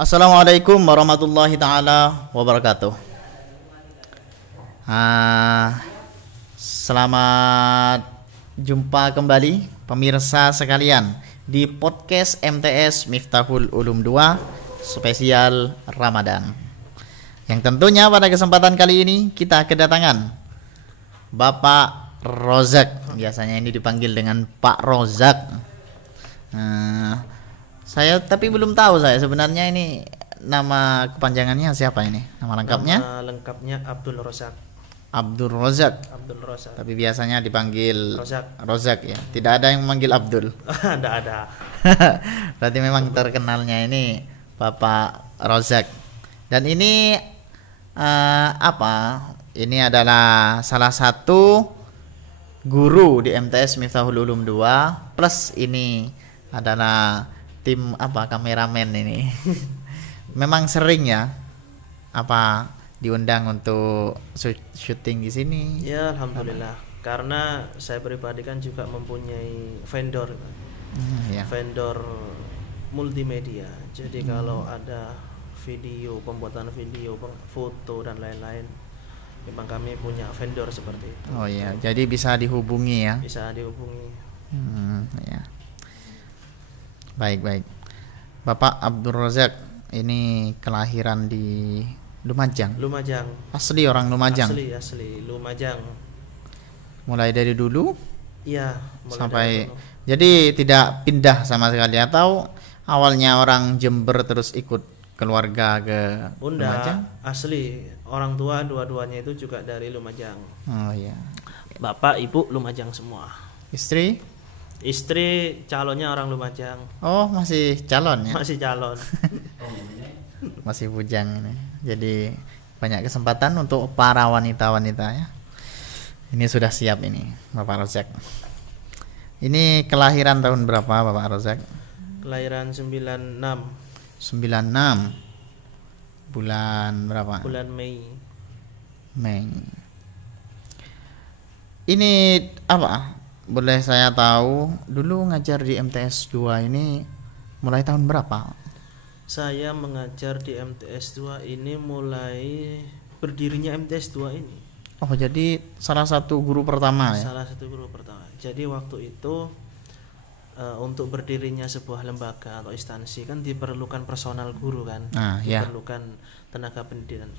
Assalamualaikum warahmatullahi taala wabarakatuh. Selamat jumpa kembali pemirsa sekalian di podcast MTS Miftahul Ulum 2 spesial Ramadan. Yang tentunya pada kesempatan kali ini kita kedatangan Bapak Rozak. Biasanya ini dipanggil dengan Pak Rozak. Saya tapi belum tahu saya sebenarnya ini nama kepanjangannya siapa ini? Nama lengkapnya? Nama lengkapnya Abdul Rozak. Abdul Rozak. Abdul Rozak. Tapi biasanya dipanggil Rozak. Rozak ya. Tidak ada yang memanggil Abdul. Tidak ada. Berarti memang terkenalnya ini Bapak Rozak. Dan ini Ini adalah salah satu guru di MTS Miftahul Ulum 2 plus ini adalah tim kameramen ini. Memang sering ya diundang untuk syuting di sini. Ya alhamdulillah. Karena saya pribadi kan juga mempunyai vendor. Vendor multimedia. Jadi kalau ada video, pembuatan video, foto dan lain-lain, memang kami punya vendor seperti itu. Oh iya, jadi bisa dihubungi ya. Bisa dihubungi. Ya. Baik. Bapak Abdul Rozak ini kelahiran di Lumajang. Lumajang. Asli orang Lumajang. Asli Lumajang. Mulai dari dulu? Iya, sampai jadi tidak pindah sama sekali atau awalnya orang Jember terus ikut keluarga ke Lumajang? Asli orang tua dua-duanya itu juga dari Lumajang. Oh iya. Bapak, ibu Lumajang semua. Istri calonnya orang Lumajang. Oh, masih calon ya? Masih calon. Masih bujang ini. Jadi banyak kesempatan untuk para wanita-wanita ya. Ini sudah siap ini Bapak Rozak. Ini kelahiran tahun berapa Bapak Rozak? Kelahiran 96. 96. Bulan berapa? Bulan Mei. Ini boleh saya tahu dulu ngajar di MTS 2 ini mulai tahun berapa? Saya mengajar di MTS 2 ini mulai berdirinya MTS 2 ini. Oh, jadi salah satu guru pertama ya? Salah satu guru pertama. Jadi waktu itu untuk berdirinya sebuah lembaga atau instansi kan diperlukan personal guru kan. Diperlukan tenaga pendidikan.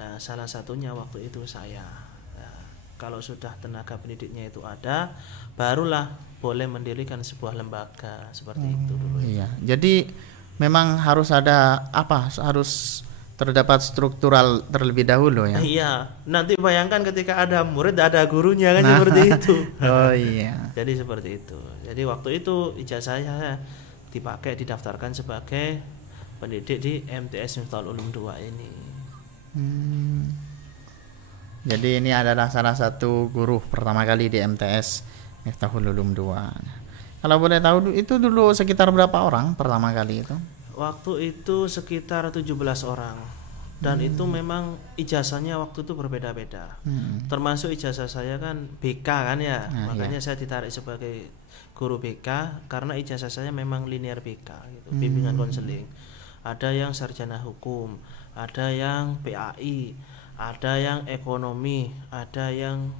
Nah, salah satunya waktu itu saya. Kalau sudah tenaga pendidiknya itu ada, barulah boleh mendirikan sebuah lembaga seperti itu dulu. Iya. Jadi memang harus ada harus terdapat struktural terlebih dahulu ya. Iya. Nanti bayangkan ketika ada murid ada gurunya kan seperti itu. Oh iya. Jadi seperti itu. Jadi waktu itu ijazah saya dipakai didaftarkan sebagai pendidik di MTS Miftahul Ulum 2 ini. Jadi ini adalah salah satu guru pertama kali di MTS Miftahul Ulum 2. Kalau boleh tahu itu dulu sekitar berapa orang pertama kali itu? Waktu itu sekitar 17 orang. Dan itu memang ijazahnya waktu itu berbeda-beda. Termasuk ijazah saya kan BK kan ya. Makanya saya ditarik sebagai guru BK karena ijazah saya memang linear BK gitu, bimbingan konseling. Ada yang sarjana hukum, ada yang PAI, ada yang ekonomi, ada yang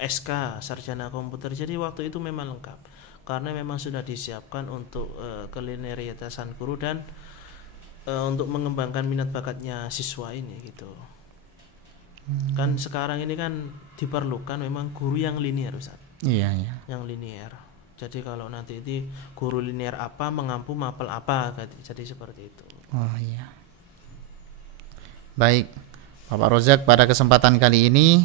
SK sarjana komputer. Jadi waktu itu memang lengkap karena memang sudah disiapkan untuk kelinearitasan guru dan untuk mengembangkan minat bakatnya siswa ini gitu. Kan sekarang ini kan diperlukan memang guru yang linear Ustaz. Iya. Yang linear. Jadi kalau nanti itu guru linear apa mengampu mapel apa, jadi seperti itu. Oh iya. Baik. Bapak Rozak, pada kesempatan kali ini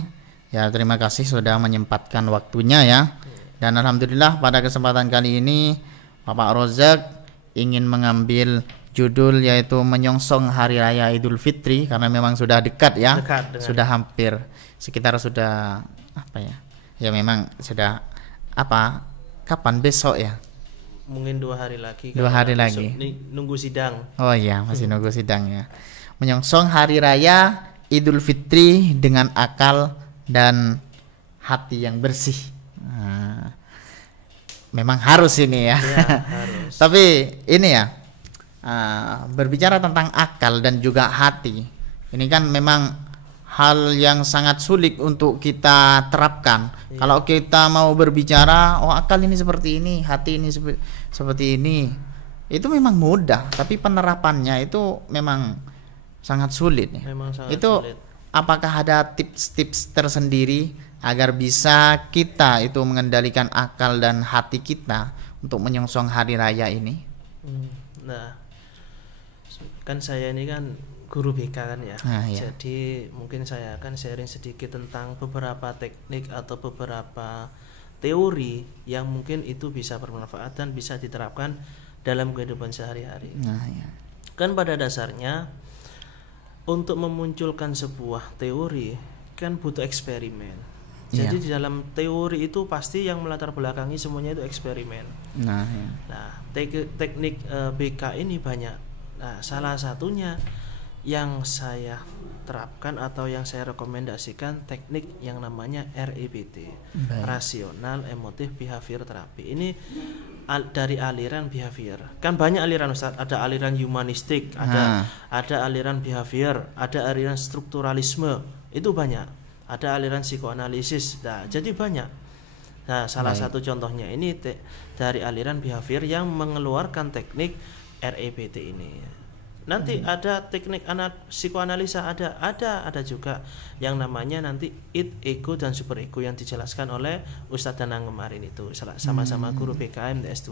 ya terima kasih sudah menyempatkan waktunya ya. Dan alhamdulillah pada kesempatan kali ini Bapak Rozak ingin mengambil judul yaitu menyongsong Hari Raya Idul Fitri karena memang sudah dekat ya. Sudah hampir sekitar sudah Ya memang sudah kapan besok ya? Mungkin 2 hari lagi. 2 hari lagi. Nunggu sidang. Oh iya, masih nunggu sidang ya. Menyongsong Hari Raya Idul Fitri dengan akal dan hati yang bersih. Memang harus ini ya. Ya harus. Tapi ini ya, berbicara tentang akal dan juga hati, ini kan memang hal yang sangat sulit untuk kita terapkan. Kalau kita mau berbicara, oh akal ini seperti ini, hati ini seperti ini, itu memang mudah, tapi penerapannya itu memang sangat sulit. Memang sangat itu sulit. Apakah ada tips-tips tersendiri agar bisa kita itu mengendalikan akal dan hati kita untuk menyongsong hari raya ini? Nah, kan saya ini kan guru BK kan ya. Iya. Jadi mungkin saya akan sharing sedikit tentang beberapa teknik atau beberapa teori yang mungkin itu bisa bermanfaat dan bisa diterapkan dalam kehidupan sehari-hari. Iya. Kan pada dasarnya untuk memunculkan sebuah teori kan butuh eksperimen. Jadi di dalam teori itu pasti yang melatar belakangi semuanya itu eksperimen. Nah, teknik BK ini banyak. Nah, salah satunya yang saya terapkan atau yang saya rekomendasikan teknik yang namanya REBT, Rasional Emotif Behavior Therapy. Ini dari aliran behavior. Kan banyak aliran, Ustaz. Ada aliran humanistik, ada aliran behavior, ada aliran strukturalisme. Itu banyak. Ada aliran psikoanalisis. Nah, jadi banyak. Nah, salah satu contohnya ini dari aliran behavior yang mengeluarkan teknik REBT ini. Nanti ada teknik psikoanalisa, ada juga yang namanya nanti id, ego dan super ego yang dijelaskan oleh Ustadz Danang kemarin itu, sama-sama guru BKM DS2.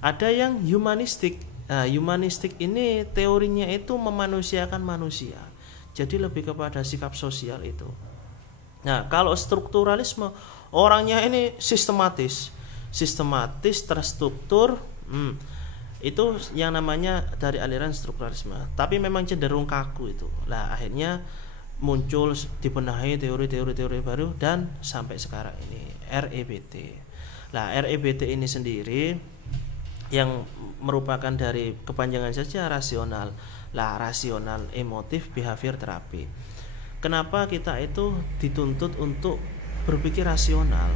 Ada yang humanistik. Nah, humanistik ini teorinya itu memanusiakan manusia. Jadi lebih kepada sikap sosial itu. Nah, kalau strukturalisme orangnya ini sistematis, terstruktur. Itu yang namanya dari aliran strukturalisme, tapi memang cenderung kaku itu. Lah akhirnya muncul dibenahi teori-teori baru dan sampai sekarang ini REBT. Lah REBT ini sendiri yang merupakan dari kepanjangan saja rasional. Lah rasional emotif behavior terapi. Kenapa kita itu dituntut untuk berpikir rasional?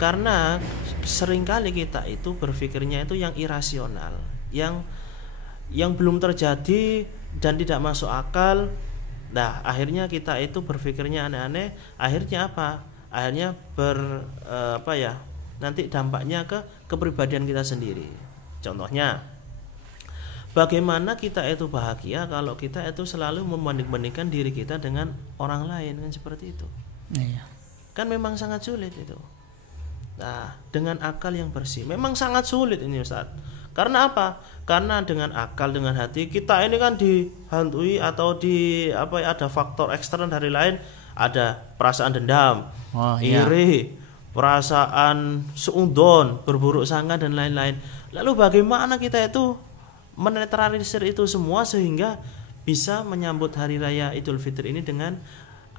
Karena seringkali kita itu berpikirnya itu yang irasional, yang belum terjadi dan tidak masuk akal. Nah, akhirnya kita itu berpikirnya aneh-aneh. Akhirnya apa? Akhirnya nanti dampaknya ke kepribadian kita sendiri. Contohnya, bagaimana kita itu bahagia kalau kita itu selalu membanding-bandingkan diri kita dengan orang lain, kan seperti itu. Iya. Kan memang sangat sulit itu. Nah, dengan akal yang bersih memang sangat sulit ini, Ustaz. Karena apa? Karena dengan akal, dengan hati kita ini kan dihantui atau ada faktor eksternal dari lain, ada perasaan dendam, iri, perasaan seudon, berburuk sangka dan lain-lain. Lalu bagaimana kita itu menetralisir itu semua sehingga bisa menyambut hari raya Idul Fitri ini dengan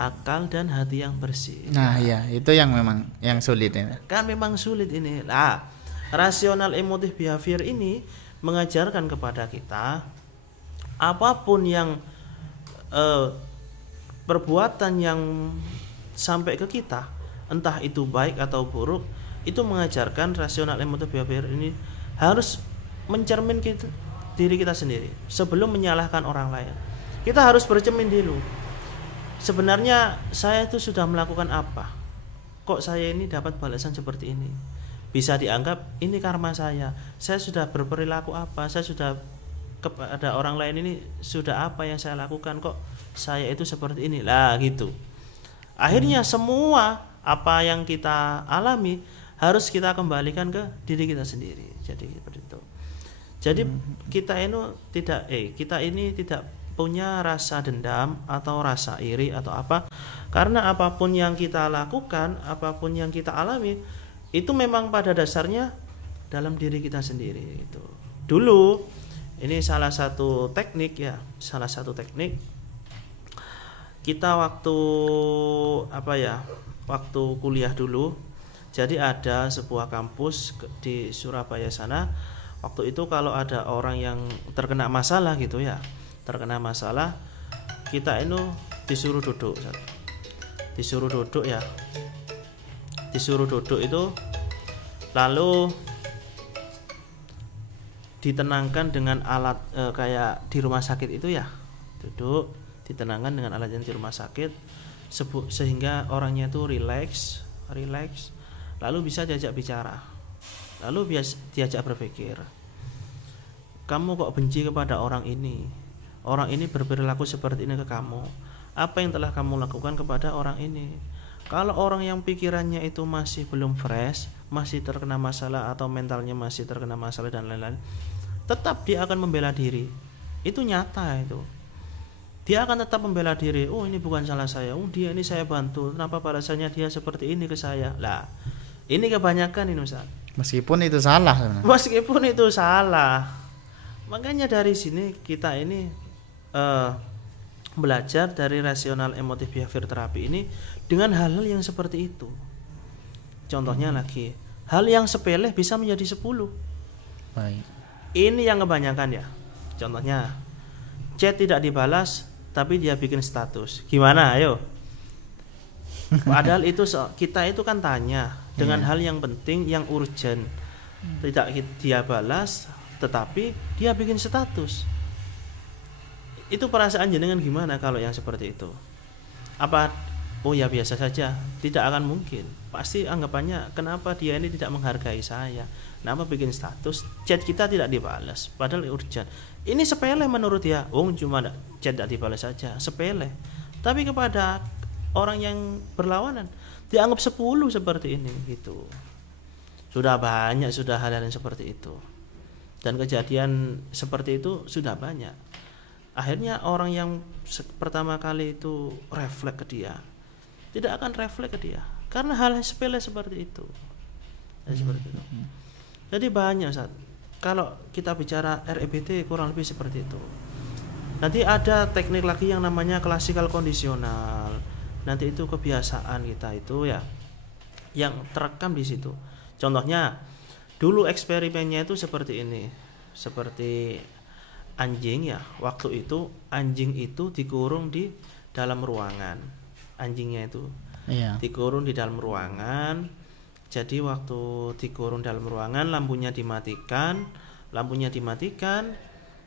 akal dan hati yang bersih. Nah, ya, itu yang memang yang sulit ini. Kan memang sulit ini. Nah, rasional emotif behavior ini mengajarkan kepada kita apapun yang perbuatan yang sampai ke kita, entah itu baik atau buruk, itu mengajarkan rasional emotif behavior ini harus mencermin diri kita sendiri sebelum menyalahkan orang lain. Kita harus bercermin dulu. Sebenarnya saya itu sudah melakukan apa? Kok saya ini dapat balasan seperti ini? Bisa dianggap ini karma saya. Saya sudah berperilaku apa? Saya sudah kepada orang lain ini sudah apa yang saya lakukan? Kok saya itu seperti ini? Lah gitu. Akhirnya semua apa yang kita alami harus kita kembalikan ke diri kita sendiri. Jadi seperti itu. Jadi kita ini tidak punya rasa dendam atau rasa iri atau apa, karena apapun yang kita lakukan, apapun yang kita alami itu memang pada dasarnya dalam diri kita sendiri itu. Dulu ini salah satu teknik kita waktu waktu kuliah dulu. Jadi ada sebuah kampus di Surabaya sana. Waktu itu kalau ada orang yang terkena masalah gitu ya, kita itu disuruh duduk itu, lalu ditenangkan dengan alat kayak di rumah sakit itu ya, duduk ditenangkan dengan alat yang di rumah sakit sehingga orangnya itu relax, lalu bisa diajak bicara, lalu diajak berpikir, kamu kok benci kepada orang ini berperilaku seperti ini ke kamu, apa yang telah kamu lakukan kepada orang ini. Kalau orang yang pikirannya itu masih belum fresh, masih terkena masalah atau mentalnya masih terkena masalah dan lain-lain, tetap dia akan membela diri. Itu nyata itu. Dia akan tetap membela diri. Oh, ini bukan salah saya. Oh, dia ini saya bantu. Kenapa balasannya dia seperti ini ke saya? Lah, ini kebanyakan ini Ustaz. Meskipun itu salah sebenarnya. Meskipun itu salah. Makanya dari sini kita ini belajar dari rasional emotif behavior terapi ini dengan hal-hal yang seperti itu. Contohnya lagi, hal yang sepele bisa menjadi 10. Baik. Ini yang kebanyakan ya. Contohnya, chat tidak dibalas tapi dia bikin status. Gimana? Ayo. Padahal itu kita itu kan tanya dengan hal yang penting, yang urgent. Tidak dia balas tetapi dia bikin status. Itu perasaan jenengan gimana kalau yang seperti itu? Apa oh ya biasa saja? Tidak akan mungkin. Pasti anggapannya kenapa dia ini tidak menghargai saya? Kenapa bikin status chat kita tidak dibalas padahal urgent. Ini sepele menurut dia. Oh, cuma chat tidak dibalas saja, sepele. Tapi kepada orang yang berlawanan dianggap 10 seperti ini gitu. Sudah banyak sudah hal-hal yang seperti itu. Dan kejadian seperti itu sudah banyak. Akhirnya orang yang pertama kali itu refleks ke dia tidak akan refleks ke dia karena hal sepele seperti itu. Seperti itu. Jadi banyak saat kalau kita bicara REBT kurang lebih seperti itu. Nanti ada teknik lagi yang namanya klasikal kondisional. Nanti itu kebiasaan kita itu ya yang terekam di situ. Contohnya dulu eksperimennya itu seperti ini. Seperti anjing ya, waktu itu anjing itu dikurung di dalam ruangan. Anjingnya itu dikurung di dalam ruangan. Jadi waktu dikurung dalam ruangan lampunya dimatikan.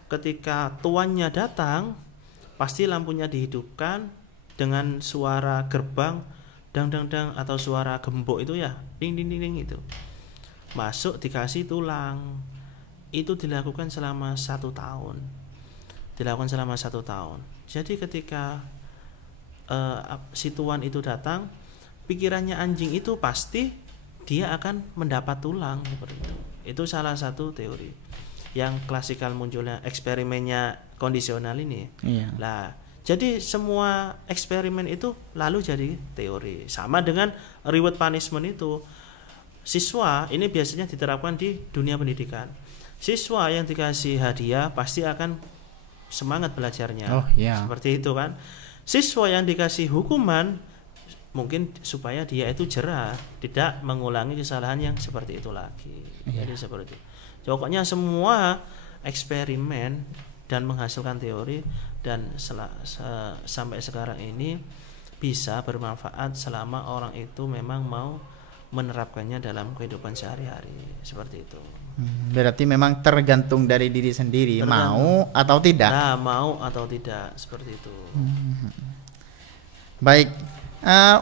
Ketika tuannya datang pasti lampunya dihidupkan dengan suara gerbang dang dang dang atau suara gembok itu ya, ding ding ding ding itu. Masuk dikasih tulang. Itu dilakukan selama 1 tahun. Jadi ketika si tuan itu datang, pikirannya anjing itu pasti dia akan mendapat tulang seperti itu. Itu salah satu teori yang klasikal munculnya eksperimennya kondisional ini. Lah, jadi semua eksperimen itu lalu jadi teori. Sama dengan reward punishment itu. Siswa ini biasanya diterapkan di dunia pendidikan. Siswa yang dikasih hadiah pasti akan semangat belajarnya. Seperti itu kan. Siswa yang dikasih hukuman mungkin supaya dia itu jerah, tidak mengulangi kesalahan yang seperti itu lagi. Jadi seperti itu. Pokoknya semua eksperimen dan menghasilkan teori dan sampai sekarang ini bisa bermanfaat selama orang itu memang mau menerapkannya dalam kehidupan sehari-hari seperti itu. Berarti memang tergantung dari diri sendiri, mau atau tidak. Nah, mau atau tidak seperti itu. Baik,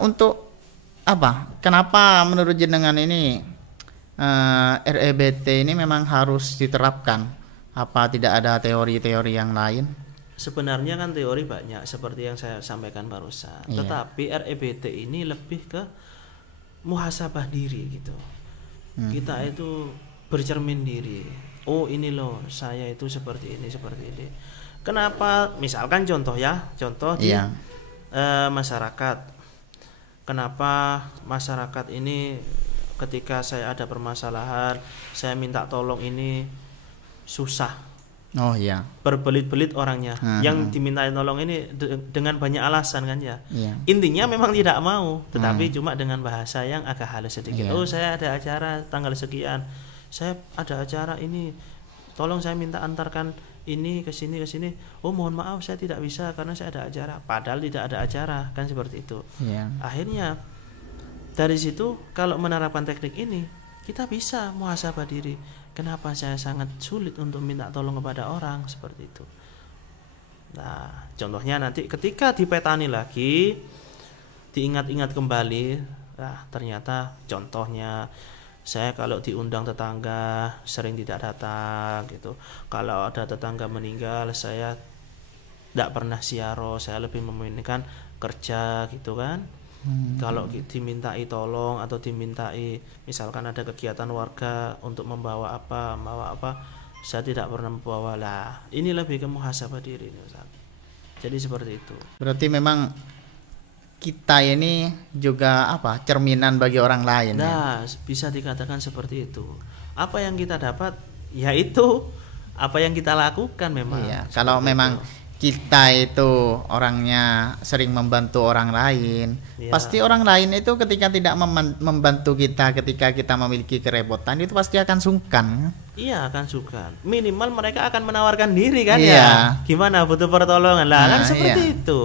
untuk apa? Kenapa menurut jenengan ini REBT ini memang harus diterapkan? Apa tidak ada teori-teori yang lain? Sebenarnya kan teori banyak seperti yang saya sampaikan barusan. Tetapi REBT ini lebih ke muhasabah diri gitu. Kita itu bercermin diri. Oh, ini loh saya itu seperti ini. Kenapa? Misalkan contoh di masyarakat. Kenapa masyarakat ini ketika saya ada permasalahan, saya minta tolong ini susah. Berbelit-belit orangnya. Yang dimintain tolong ini dengan banyak alasan kan ya. Intinya memang tidak mau, tetapi cuma dengan bahasa yang agak halus sedikit. Oh, saya ada acara tanggal sekian. Saya ada acara ini. Tolong saya minta antarkan ini ke sini. Oh, mohon maaf saya tidak bisa karena saya ada acara. Padahal tidak ada acara, kan seperti itu. Akhirnya dari situ kalau menerapkan teknik ini, kita bisa muhasabah diri. kenapa saya sangat sulit untuk minta tolong kepada orang seperti itu. Nah, contohnya nanti ketika dipetani lagi, diingat-ingat kembali, nah ternyata contohnya saya kalau diundang tetangga sering tidak datang gitu. Kalau ada tetangga meninggal saya tidak pernah siaro, saya lebih mementingkan kerja gitu kan. Kalau dimintai tolong atau dimintai misalkan ada kegiatan warga untuk membawa apa, saya tidak pernah membawa. Lah ini lebih ke muhasabah diri nih Ustaz. Jadi seperti itu. Berarti memang kita ini juga apa, cerminan bagi orang lain. Nah, bisa dikatakan seperti itu. Apa yang kita dapat, yaitu apa yang kita lakukan memang. Iya, kalau memang kita itu orangnya sering membantu orang lain, ya, pasti orang lain itu ketika tidak membantu kita, ketika kita memiliki kerepotan itu pasti akan sungkan. Iya, akan sungkan. Minimal mereka akan menawarkan diri kan, iya, ya. Gimana, butuh pertolongan lah, kan seperti iya, itu.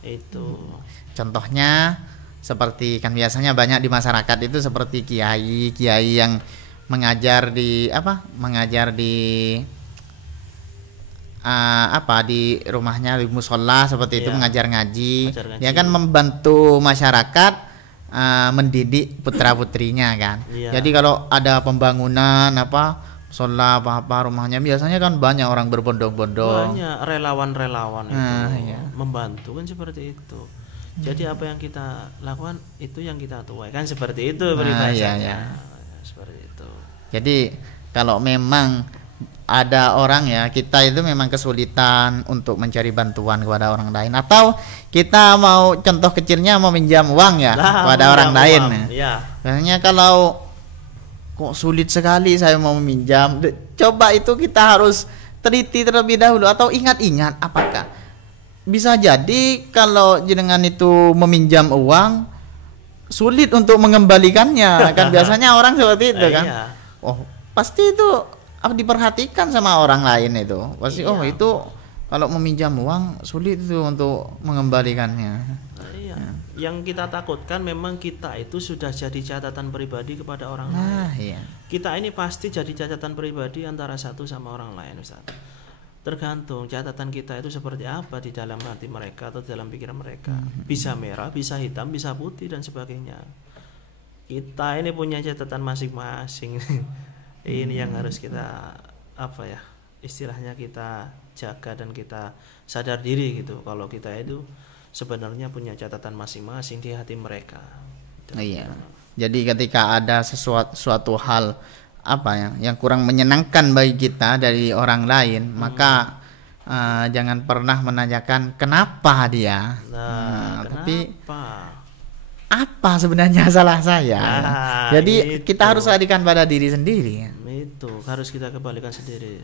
Itu. Contohnya seperti kan biasanya banyak di masyarakat itu seperti kiai yang mengajar di di rumahnya, di musola seperti itu, mengajar ngaji. Dia kan membantu masyarakat mendidik putra putrinya kan. Jadi kalau ada pembangunan musola rumahnya, biasanya kan banyak orang berbondong-bondong, banyak relawan-relawan itu membantu kan seperti itu. Jadi apa yang kita lakukan itu yang kita tuai kan seperti itu peribahasanya. Seperti itu. Jadi kalau memang ada orang kita itu memang kesulitan untuk mencari bantuan kepada orang lain, atau kita mau contoh kecilnya mau minjam uang kepada orang lain. Biasanya kalau kok sulit sekali saya mau meminjam, coba itu kita harus teliti terlebih dahulu atau ingat-ingat apakah bisa jadi kalau jenengan itu meminjam uang sulit untuk mengembalikannya kan biasanya orang seperti itu kan. Oh, pasti itu diperhatikan sama orang lain itu pasti. Oh, itu kalau meminjam uang sulit itu untuk mengembalikannya. Yang kita takutkan memang kita itu sudah jadi catatan pribadi kepada orang lain. Kita ini pasti jadi catatan pribadi antara satu sama orang lain Ustaz. Tergantung catatan kita itu seperti apa di dalam hati mereka atau dalam pikiran mereka. Bisa merah, bisa hitam, bisa putih dan sebagainya. Kita ini punya catatan masing-masing. Ini yang harus kita istilahnya kita jaga dan kita sadar diri gitu kalau kita itu sebenarnya punya catatan masing-masing di hati mereka. Iya. Jadi ketika ada suatu hal yang kurang menyenangkan bagi kita dari orang lain, maka jangan pernah menanyakan kenapa dia. Tapi apa sebenarnya salah saya. Jadi kita harus alihkan pada diri sendiri. Itu harus kita kembalikan sendiri.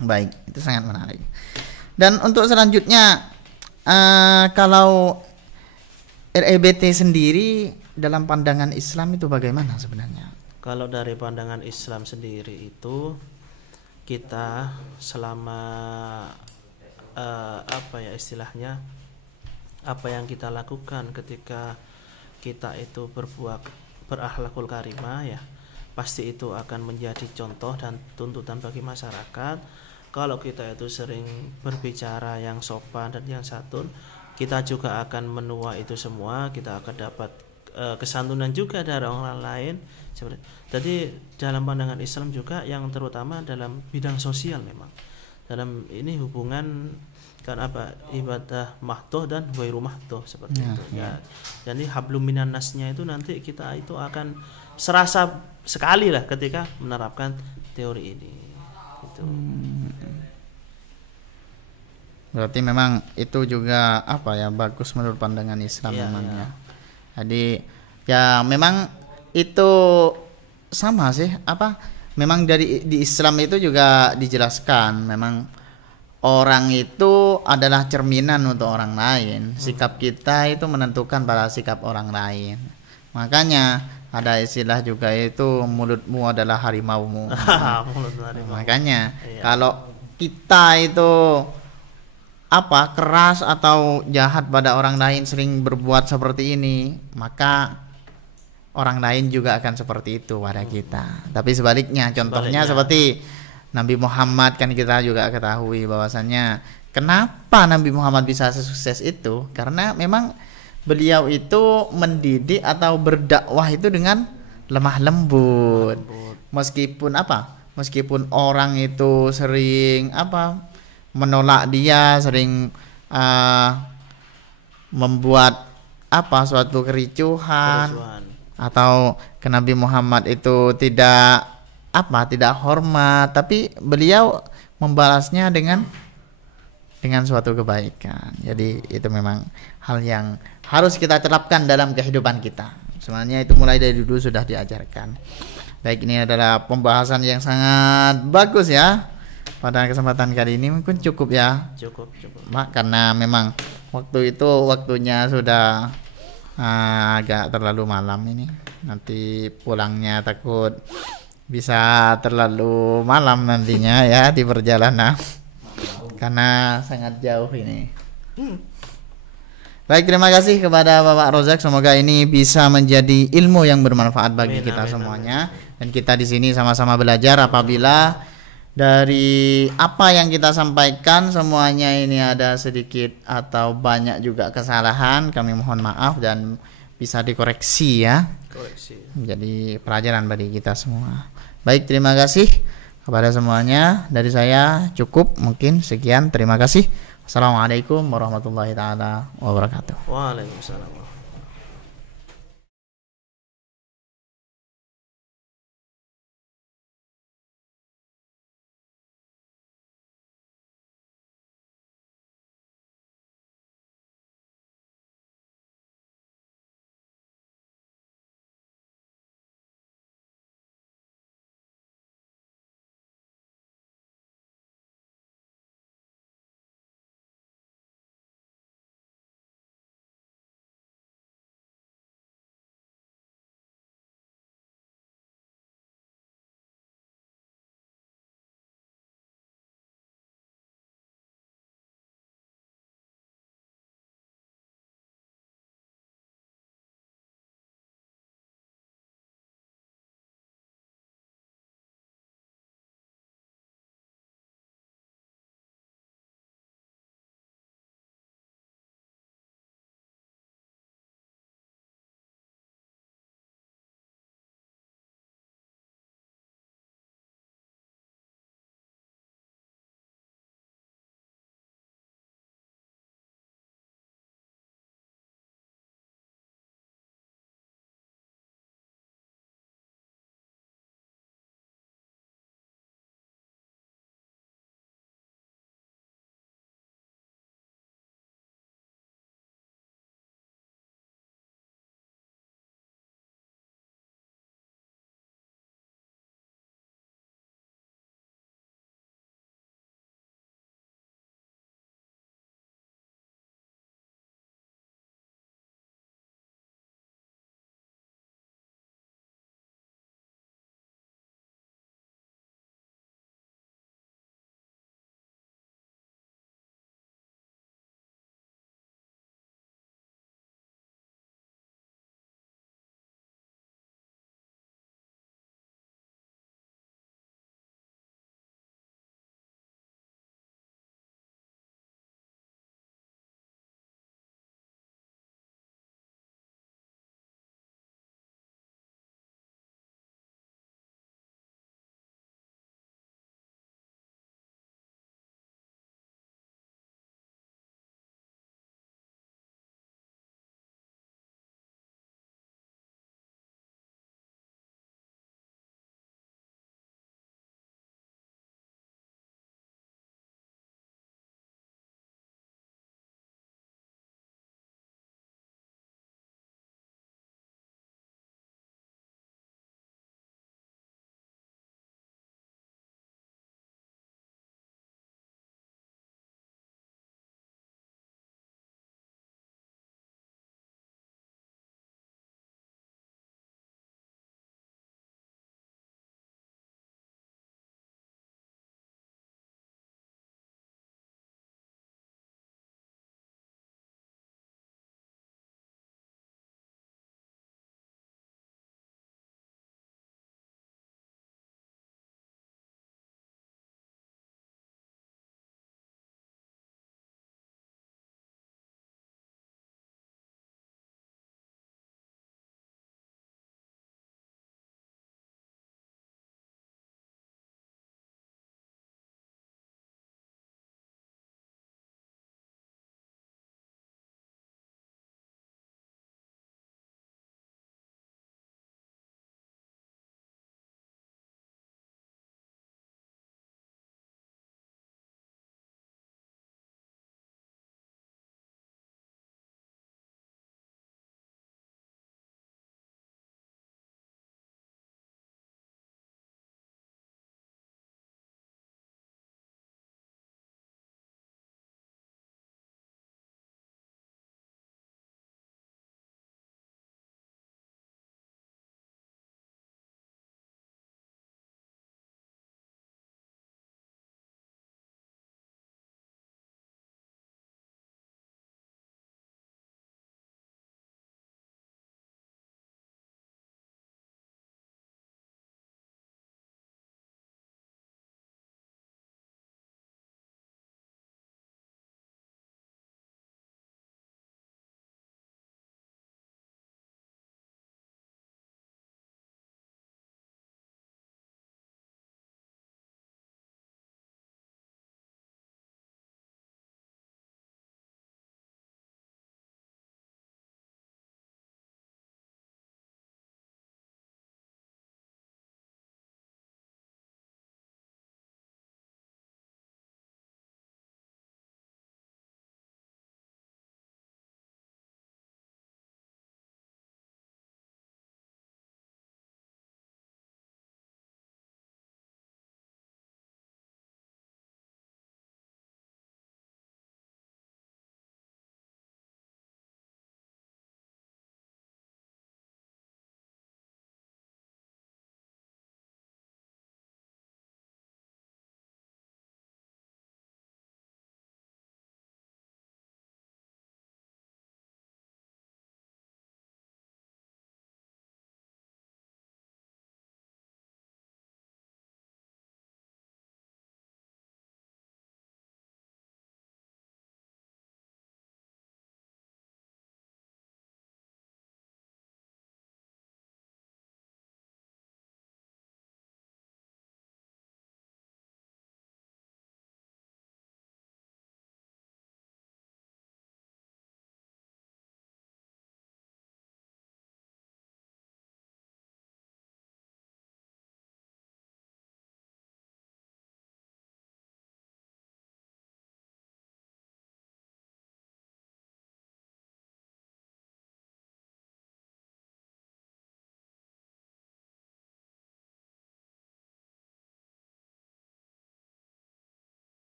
Baik, itu sangat menarik. Dan untuk selanjutnya kalau REBT sendiri dalam pandangan Islam itu bagaimana sebenarnya? Kalau dari pandangan Islam sendiri itu kita selama istilahnya apa yang kita lakukan ketika kita itu berakhlakul karimah pasti itu akan menjadi contoh dan tuntutan bagi masyarakat. Kalau kita itu sering berbicara yang sopan dan yang santun, kita juga akan menua itu semua, kita akan dapat kesantunan juga dari orang lain. Jadi dalam pandangan Islam juga yang terutama dalam bidang sosial memang dalam ini hubungan kan ibadah mahdoh dan ghairu mahdoh seperti itu. Jadi hablum minan nasnya itu nanti kita itu akan serasa sekali lah ketika menerapkan teori ini. Gitu. Berarti memang itu juga bagus menurut pandangan Islam memangnya. Jadi memang itu sama sih memang di Islam itu juga dijelaskan memang orang itu adalah cerminan untuk orang lain. Sikap kita itu menentukan pada sikap orang lain. Makanya ada istilah juga itu mulutmu adalah harimaumu. Makanya kalau kita itu keras atau jahat pada orang lain, sering berbuat seperti ini, maka orang lain juga akan seperti itu pada kita. Tapi sebaliknya, contohnya seperti Nabi Muhammad, kan kita juga ketahui bahwasannya kenapa Nabi Muhammad bisa sukses itu, karena memang beliau itu mendidik atau berdakwah itu dengan lemah lembut. Meskipun orang itu sering menolak dia, sering membuat suatu kericuhan. Atau ke Nabi Muhammad itu tidak hormat, tapi beliau membalasnya dengan suatu kebaikan. Jadi itu memang hal yang harus kita terapkan dalam kehidupan kita. Sebenarnya itu mulai dari dulu sudah diajarkan. Baik, ini adalah pembahasan yang sangat bagus ya. Pada kesempatan kali ini mungkin cukup ya. Cukup. Karena memang waktunya sudah agak terlalu malam ini. Nanti pulangnya takut bisa terlalu malam nantinya ya di perjalanan. Karena sangat jauh ini. Baik, terima kasih kepada Bapak Rozak. Semoga ini bisa menjadi ilmu yang bermanfaat bagi kita semuanya. Dan kita di sini sama-sama belajar. Apabila dari apa yang kita sampaikan semuanya ini ada sedikit atau banyak juga kesalahan, kami mohon maaf dan bisa dikoreksi ya. Jadi pelajaran bagi kita semua. Baik, terima kasih kepada semuanya. Dari saya cukup mungkin sekian. Terima kasih. Assalamualaikum warahmatullahi taala wabarakatuh. Waalaikumsalam.